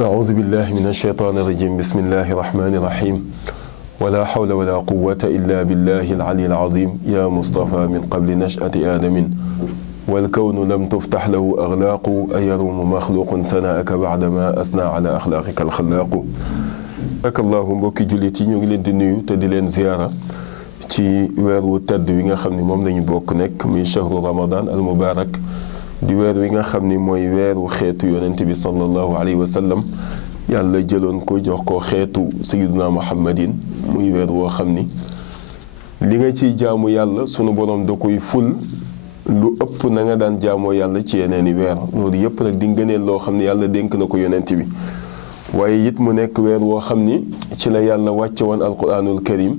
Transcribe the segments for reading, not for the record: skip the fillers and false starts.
أعوذ بالله من الشيطان الرجيم بسم الله الرحمن الرحيم ولا حول ولا قوة إلا بالله العلي العظيم يا مصطفى من قبل نشأة آدم والكون لم تفتح له أغلاق أيروم مخلوق ثناءك بعدما أثنى على أخلاقك الخلاق ak Allahu mbokki jullit yi ñu ngi leen di nuyu te di leen ziyaara ci weer wu tedd wi nga xam ni moom lañu bokk nekk muy shahru ramadan al mubarak di weer wi nga xam ni mooy weeru xeetu yonent bi sallallahu alayhi wa sallam yàlla jëloon ko jox ko xeetu sayyiduna muhammadin muy weer woo xam ni li nga ciy jaamu yàlla sunu borom da koy ful lu ëpp na nga daan jaamoo yàlla ci yeneeni weer loolu yëpp nag di ngëneel loo xam ne yàlla dénk na ko yonent bi waaye it mu nekk weer woo xam ni ci la yàlla wàcce woon alquranul karim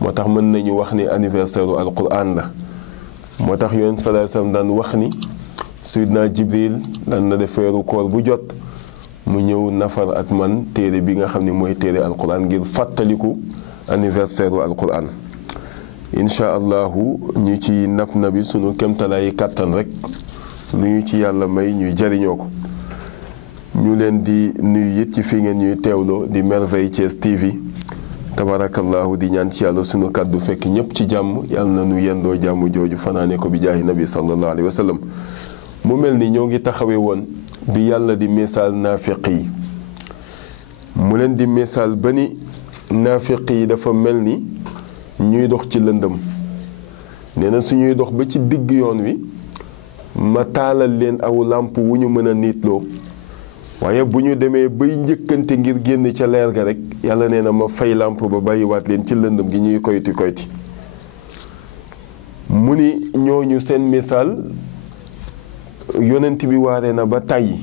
moo tax mën nañu wax ni anniversaire u alquran la moo tax yonent sallallahu alayhi wasallam daan wax ni Seydina Jibril daan na def weeru koor bu jot mu ñëw nafar ak man téere bi nga xam ne mooy téere alquran ngir fàttaliku anniversaire u alquran incha allahu ñu ci na bi sunu kemtalaayi kàttan rek lu ñu ci yàlla may ñuy jariñoo ko ñu leen di nuyu it ci fi ngeen ñuy teewloo di Merveille Thiès TV tabarakallahu di ñaan ci yàlla sunu kàddu fekk ñépp ci jàmm yàlla na nu yendoo jàmm jooju fanaane ko bi jaahi nabi sallallahu alayhi wa sallam mu mel ni ñoo ngi taxawee woon bi yàlla di misaal naafiq yi mu leen di misaal ba ni naafiq yi dafa mel ni ñuy dox ci lëndëm nee na suñuy dox ba ci digg yoon wi ma taalal leen aw làmp wu ñu mën a niitloo waaye bu ñu demee bay njëkkante ngir génn ca leer ga rek yàlla nee na ma fay làmp ba bàyyiwaat leen ci lëndëm gi ñuy koyti koyti mu ni ñooñu seen misaal yonent bi waare na ba tàyyi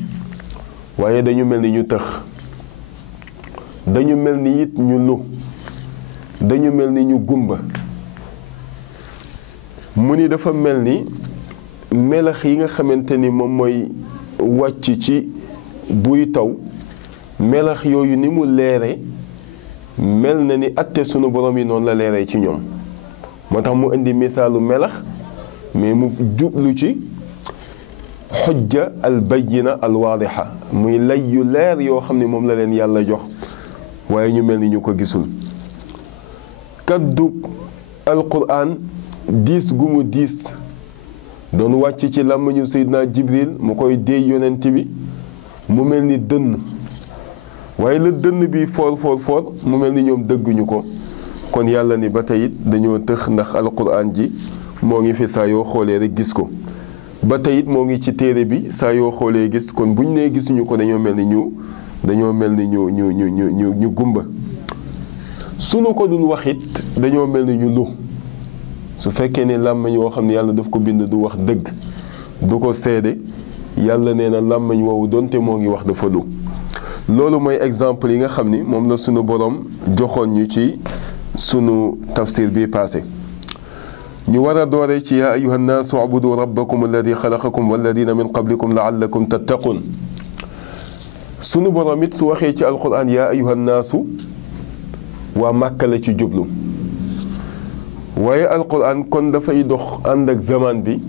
waaye dañu mel ni ñu tëx dañu mel ni it ñu lu dañu mel ni ñu gumba mu ni dafa mel ni melax yi nga xamante ni moom mooy wàcc ci buy taw melax yooyu ni mu leere mel na ni atte sunu borom yi noonu la leere ci ñoom moo tax mu indi misaalu melax mais mu jublu ci xujja al bayyina al waadixa muy lay yu leer yoo xam ne moom la leen yàlla jox waaye ñu mel ni ñu ko gisul kaddu alquran diis gu mu diis doon wàcc ci làmmiñu Seydina Jibril mu koy déey yonent bi mu mel ni dënn waaye la dënn bi foor mu mel ni ñoom dëgguñu ko kon yàlla ni ba tey it dañoo tëx ndax alquran ji moo ngi fi saa yoo xoolee rek gis ko ba tey it moo ngi ci téere bi saa yoo xoolee gis kon buñ nee gisuñu ko dañoo mel ni ñu gumba sunu ko dul wax it dañoo mel ni ñu lu su fekkee ne làmmiñ woo xam ne yàlla daf ko bind du wax dëgg du ko seede yàlla nee na làmmiñ woowu donte moo ngi wax dafa lu loolu mooy exemple yi nga xam ni moom la sunu borom joxoon ñu ci sunu tafsir bi passé ñu war a doore ci yaa ayuha nnaasu ubudu rabbakum alladi xalaqakum walladina min qablikum laallakum tattaqun sunu borom it su waxee ci alquran yaa ayuha nnaasu waa Màkka la ci jublu waaye alquran kon dafay dox ànd ak zaman bi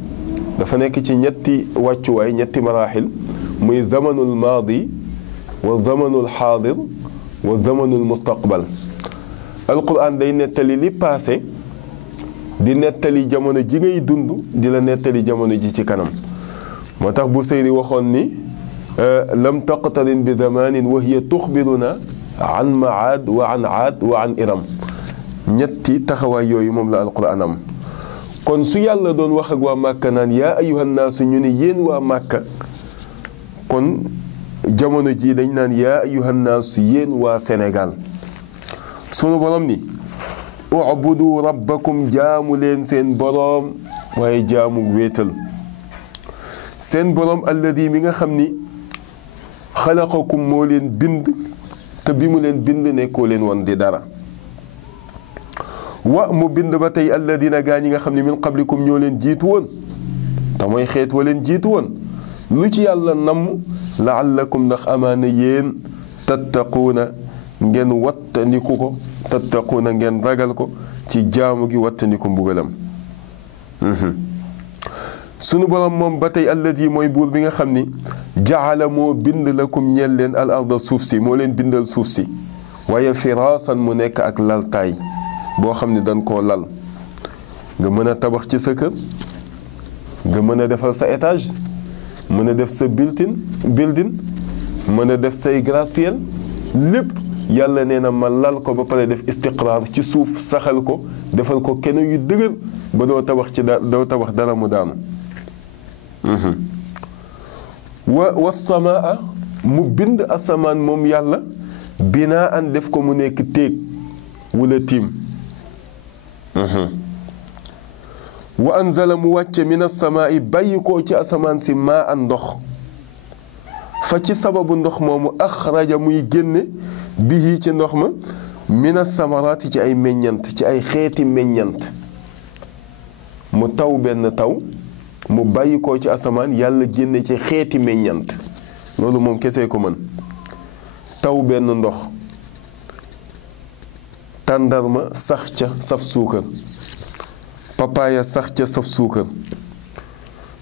dafa nekk ci ñetti wàccuwaay ñetti maraaxil muy zamanul maadi wa zamanul xaadir wa zamanul mustaqbal alquran day nettali li passé di nettali jamono ji ngay dund di la nettali jamono ji ci kanam moo tax bu Busayri waxoon ni lam taqtarin bi zamanin wa hiya tuxbiruna an maad wa an aad wa an iram ñetti taxawaay yooyu moom la alquran am kon su yàlla doon wax ak waa Màkka naan yaa ayuha nnaasu ñu ne yéen waa Màkka kon jamono jii dañ naan yaa ayuha nnaasu yéen waa Sénégal sunu borom ni ubudu rabbakum jaamu leen seen boroom waaye jaamu wéetal seen boroom alladi mi nga xam ni xalaqakum moo leen bind te bi mu leen bind nekkoo leen woon di dara wa mu bind ba tey alladina gaa ñi nga xam ne min qablikum ñoo leen jiitu woon te mooy xeet wa leen jiitu woon lu ci yàlla namm laallakum ndax amaana yéen tattaquuna ngeen wattandiku ko tattaquuna ngeen ragal ko ci jaamu gi wattandiku mbugalam sunu borom moom ba tey alladi mooy buur bi nga xam ni jaala moo bind lakum ñeel leen al arda suuf si moo leen bindal suuf si waaye firaasan mu nekk ak laltaay boo xam ne dañ koo lal nga mën a tabax ci sa kër nga mën a defal sa étage mën a def sa building mën a def say gratte-ciel lépp yàlla nee na ma lal ko ba pare def istiqraar ci suuf saxal ko defal ko kenn yu dëgër ba doo tabax dara mu daanu wa samaa mu bind asamaan moom yàlla binaa an def ko mu nekk téeg wala tiim wa anzala mu wàcce min as-samaa'i bàyyi koo ci asamaan si maa an ndox fa ci sababu ndox moomu axraja muy génne bihi ci ndox ma min as-samaraati ci ay meññant ci ay xeeti meññant mu taw benn taw mu bàyyi koo ci asamaan yàlla génne ci xeeti meññant loolu moom kese ko mën taw benn ndox tàndarma sax ca saf suukar papaaya sax ca saf suukar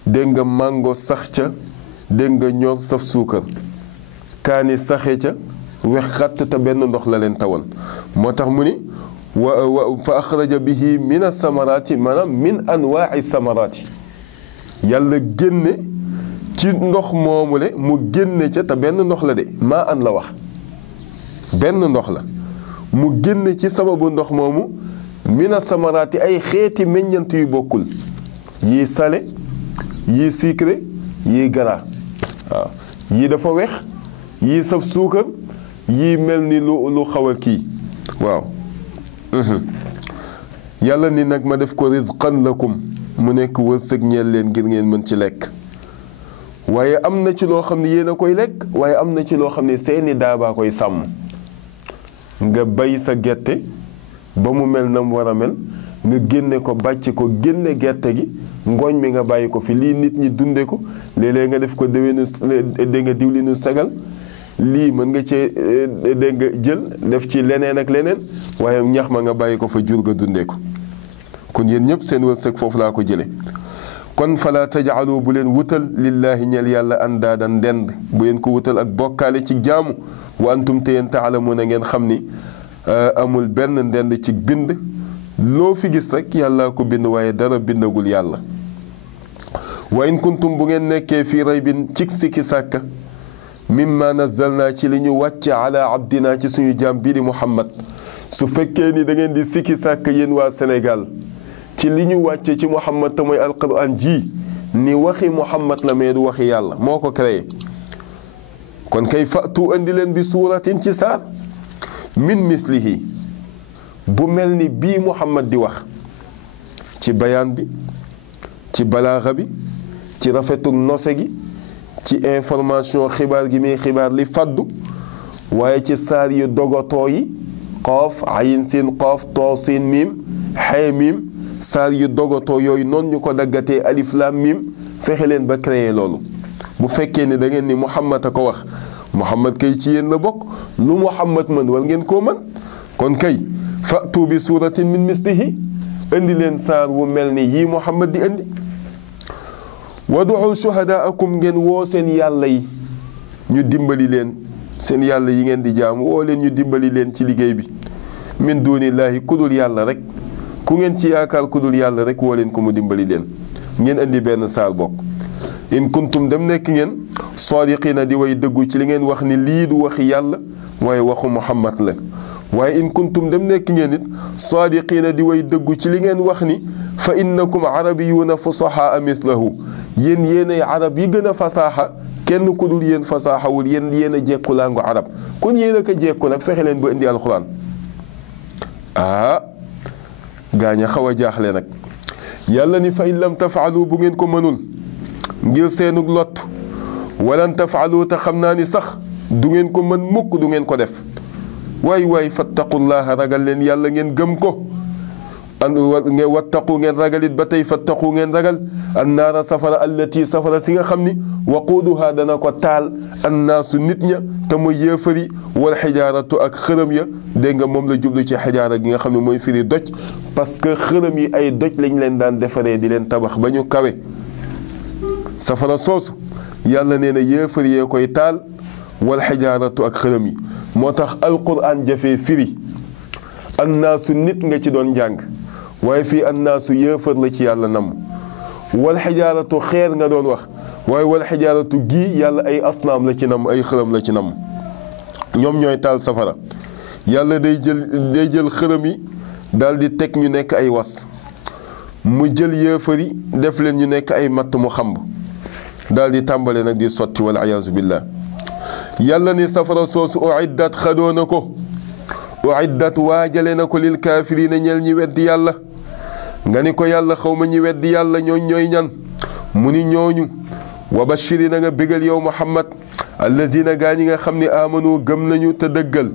dégg nga mango sax ca dégg nga ñor saf suukar kaani saxe ca wex xatt te benn ndox la leen tawan moo tax mu ni fa axraja bihi min asamaraati maanaam min anwaai samaraati yàlla génne ci ndox moomule mu génne ca te benn ndox la de maa an la wax benn ndox la mu génne ci sababu ndox moomu mina samaraati ay xeeti meññant yu bokkul yii sale yii sucré yii gras waaw yii dafa wex yii saf suukar yii mel ni lu xaw a kii waaw yàlla ni nag ma def ko rizqan lakum mu nekk wërsëg ñeel leen ngir ngeen mën ci lekk waaye am na ci loo xam ne yéen a koy lekk waaye am na ci loo xam ne seeni daabaa koy sàmm nga bay sa gerte ba mu mel na mu war a mel nga génne ko bàcc ko génne gerte gi ngooñ mi nga bàyyi ko fi lii nit ñi dunde ko léeg-léeg nga def ko déwénu dégg nga diwlinu sagal lii mën nga cee dégg nga jël def ci leneen ak leneen waaye ñax ma nga bàyyi ko fa jur ga dunde ko kon yéen ñëpp seen wërsëg foofu laa ko jële kon fala tajaalu bu leen wutal lillaahi ñeel yàlla andaadan ndend bu leen ko wutal ak bokkaale ci jaamu wa antum te yéen taalamuuna ngeen xam ni amul benn ndend ci bind loo fi gis rek yàlla ko bind waaye dara bindagul yàlla wa in kuntum bu ngeen nekkee fii raybin cig sikki sàkka mimma nazzalnaa ci li ñu wàcce ala abdina ci suñu jaam bii di Muhammad su fekkee ni da ngeen di sikki sàkka yéen waa Sénégal ci li ñu wàcce ci Muhammad te mooy alquran ji ni waxi Muhammad la mais du waxi yàlla moo ko créé kon kay fatu andi leen bi suuratin ci saar min mislihi bu mel ni bii Muhammad di wax ci bayaan bi ci balaaxa bi ci rafetuk nose gi ci information xibaar gi muy xibaar li faddu waaye ci saar yu dogatoo yi xoof ayin siin xoof too siin miim xee miim saar yu dogatoo yooyu noonu ñu ko daggatee alif lam miim fexe leen ba créer loolu bu fekkee ne da ngeen ni Muhammad a ko wax Muhammad kay ci yéen la bokk lu Muhammad mën war ngeen koo mën kon kay fatu bi suuratin min mislihi indi leen saar wu mel ni yii Muhammad di indi wad'u shuhadaakum ngeen woo seen yàlla yi ñu dimbali leen seen yàlla yi ngeen di jaamu woo leen ñu dimbali leen ci liggéey bi min duunillaahi ku dul yàlla rek ku ngeen ci yaakaar ku dul yàlla rek woo leen ko mu dimbali leen ngeen indi benn saar bokk in kuntum dem nekk ngeen saadiqiina di way dëggu ci li ngeen wax ni lii du waxi yàlla waaye waxu Muhammad la waaye in kuntum dem nekk ngeen it saadiqiina di way dëggu ci li ngeen wax ni fa innakum arabiyuuna fusahaa mislahu yéen yéenay arab yi gën a fasaaxa kenn ku dul yéen fasaaxawul yéen a jekku laangu arab kon yéen a ko jekku nag fexe leen ba indi alxuraan gaañ a xaw a jaaxle nag yàlla ni fa in lam tafaalu bu ngeen ko mënul ngir seenug lot walan tafaalu te xam naa ni sax du ngeen ko mën mukk du ngeen ko def waay fattaqullaha ragal leen yàlla ngeen gëm ko wattaqu ngeen ragalit ba tey fattaqu ngeen ragal annaara safara allati safara si nga xam ni waquuduha dana ko taal annaasu nit ña te mooy yéefari wal xijaaratu ak xërëm ya dégg nga moom la jublu ci xijaara gi nga xam ne mooy firi doj parce que xërëm yi ay doj lañ leen daan defaree di leen tabax ba ñu kawe safara soosu yàlla nee na yéefar yee koy taal wal xijaaratu ak xërëm yi moo tax alquran jafee firi annaasu nit nga ci doon jàng waaye fii annaasu yéefar la ci yàlla namm wal xijaaratu xeer nga doon wax waaye wal xijaaratu gii yàlla ay asnaam la ci namm ay xërëm la ci namm ñoom ñooy taal safara yàlla day jël xërëm yi daal di teg ñu nekk ay was mu jël yéefar yi def leen ñu nekk ay matt mu xamb daal di tàmbale nag di sotti wal ayaazu billah yàlla ni safara soosu uiddat xadoo na ko uiddat waajale na ko lil kaafiriina ñeel ñi weddi yàlla nga ni ko yàlla xaw ma ñi weddi yàlla ñooñ ñooy ñan mu ni ñooñu wa bashiri na nga bégal yow Muhammad allazina gaa ñi nga xam ne amanu gëm nañu te dëggal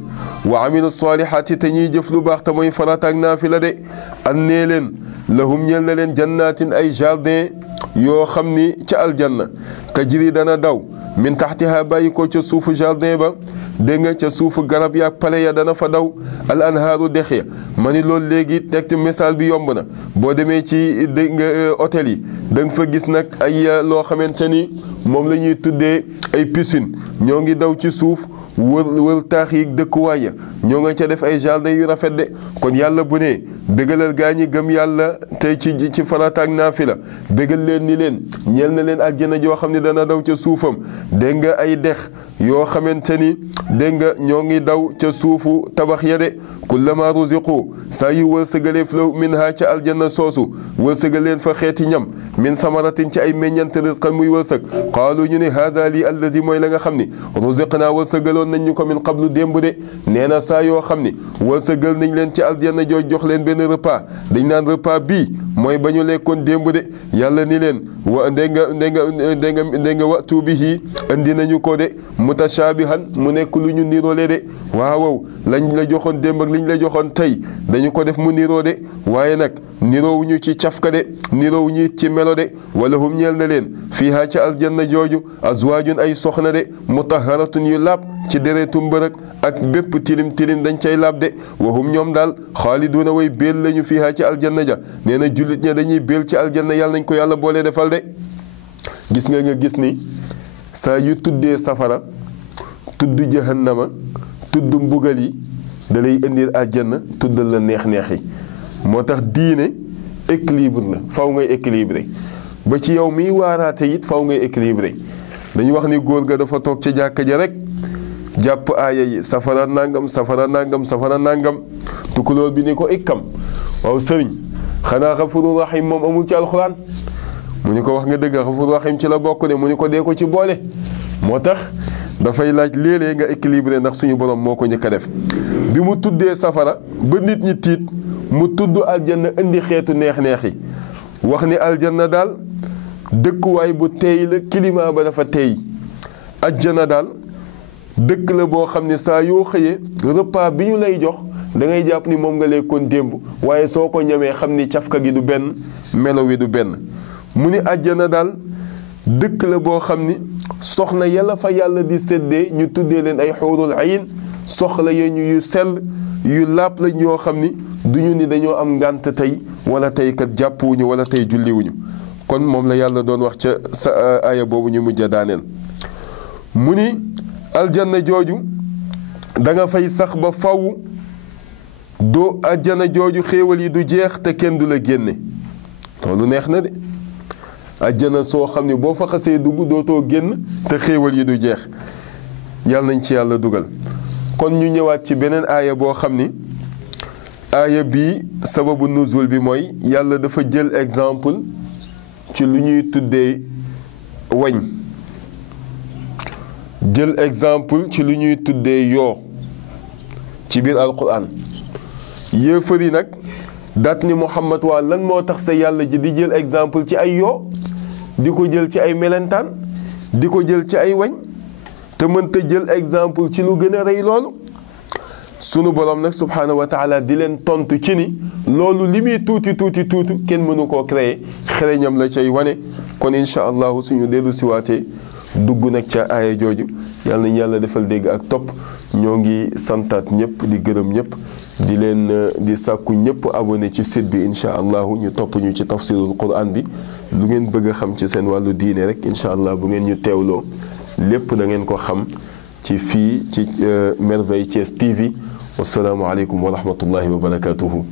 wa amilu saalihaati te ñuy jëf lu baax te mooy farata ak naafila de annee leen lahum ñeel na leen jannaatin ay jardin yoo xam ni ca aljanna tajri dana daw min taxtiha bàyyi ko ca suufu jardin ba dégg nga ca suufu garab ya pale ya dana fa daw al anhaaru dex ya ma ni loolu léegi teg ci misaal bi yomb na boo demee ci dégg nga hôtel yi da nga fa gis nag ay loo xamante ni moom la ñuy tuddee ay piscine ñoo ngi daw ci suuf wër taax yi dëkkuwaay ya ñoo nga ca def ay jardin yu rafet de kon yàlla bu ne bégalal gaa ñi gëm yàlla tey ci farata ak naafila bégal leen ni leen ñeel na leen aljana joo xam ne dana daw ca suufam dégg nga ay dex yoo xamante ni dégg nga ñoo ngi daw ca suufu tabax ya de kullama ruziqu saa yu wërsëgaleef la minha ca aljanna soosu wërsëgaleen fa xeeti ñam min samaratin ci ay meññante risqan muy wërsëg qaalu ñu ne haada lii allazi mooy la nga xam ni ruziqnaa wërsëgaloon nañ ñu ko min qablu démb de nee na saa yoo xam ni wërsëgal nañ leen ci aljanna jox leen benn repas dañ naan repas bii mooy ba ñu lekkoon démb de yàlla ni leen wa dégg nga watu bihi andi nañu ko de mutashaabihan mu nekk lu ñu niroole de waaw lañ la joxoon démb ak liñ la joxoon tey dañu ko def mu niroo de waaye nag niroowuñu ci cafka de niroowuñu ci melo de wala hum ñeel na leen fiihaa ca aljanna jooju azwaajun ay soxna de mutaharatun yu laab ci deretu mbërëg ak bépp tilim tilim dañ cay laab de wahum ñoom daal xaaliduuna way béel lañu fiihaa ci aljanna ja nee na jullit ña dañuy béel ci aljanna yàlla nañ ko yàlla boole defal de gis nga gis ni saa yu tuddee safara tudd jahannama tudd mbugal yi da lay indil aljanna tuddal la neex-neex yi moo tax diine équilibre la faw ngay équilibré ba ci yow miy waaraate it faw ngay équilibré dañu wax ni góor ga dafa toog ca jàkka ja rek jàpp aaya yi safara nangam safara nangam safara nangam tukulóor bi ni ko ikkam waaw sëriñ xanaa xafuru rahim moom amul ci alxuraan mu ni ko wax nga dëgg xafuru rahim ci la bokk de mu ni ko dee ko ci boole moo tax dafay laaj léeg-léeg nga équilibré ndax suñu borom moo ko njëkk a def bi mu tuddee safara ba nit ñi tiit mu tudd aljanna indi xeetu neex-neex yi wax ni aljanna daal dëkkuwaay bu teey la climat ba dafa teey aljanna daal dëkk la boo xam ne saa yoo xëyee repas bi ñu lay jox da ngay jàpp ni moom nga lekkoon démb waaye soo ko ñamee xam ni cafka gi du benn melo wi du benn mu ni aljanna daal dëkk la boo xam ni soxna yàlla fa yàlla di séddee ñu tuddee leen ay xuurul ayn soxla ya ñu yu sell yu laab la ñoo xam ni duñu ni dañoo am ngànt tey wala tey kat jàppuwuñu wala tey julliwuñu kon moom la yàlla doon wax ca sa aaya boobu ñu mujj a daaneel mu ni aljanna jooju da nga fay sax ba faw doo aljanna jooju xéewal yi du jeex te kenn du la génne loolu neex na de aljanna soo xam ne boo fa xasee dugg dootoo génn te xéewal yi du jeex yàlla nañ ci yàlla dugal kon ñu ñëwaat ci beneen aaya boo xam ni aaya bii sababu nuzul bi mooy yàlla dafa jël exemple ci lu ñuy tuddee wañ jël exemple ci lu ñuy tuddee yoo ci biir alquran yéefar yi nag daat ni Muhammad waa lan moo tax sa yàlla ji di jël exemple ci ay yoo di ko jël ci ay melentaan di ko jël ci ay wañ te mënta jël exemple ci lu gën a rëy loolu sunu borom nag subhaanahu wa taala di leen tontu ci ni loolu li muy tuuti kenn mënu koo créer xereñam la cay wane kon incha allahu suñu dellu siwaatee dugg nag ca aaya jooju yàlla nañu yàlla defal dégg ak topp. ñoo ngi santaat ñëpp di gërëm ñëpp di leen di sàkku ñëpp abonné ci site bi incha allahu ñu topp ñu ci tafsirul quran bi lu ngeen bëgg a xam ci seen wàllu diine rek incha allah bu ngeen ñu teewloo lépp da ngeen ko xam ci fii ci Merveille Thiès TV wasalaamu aleykum wa rahmatullahi wa barakatuhu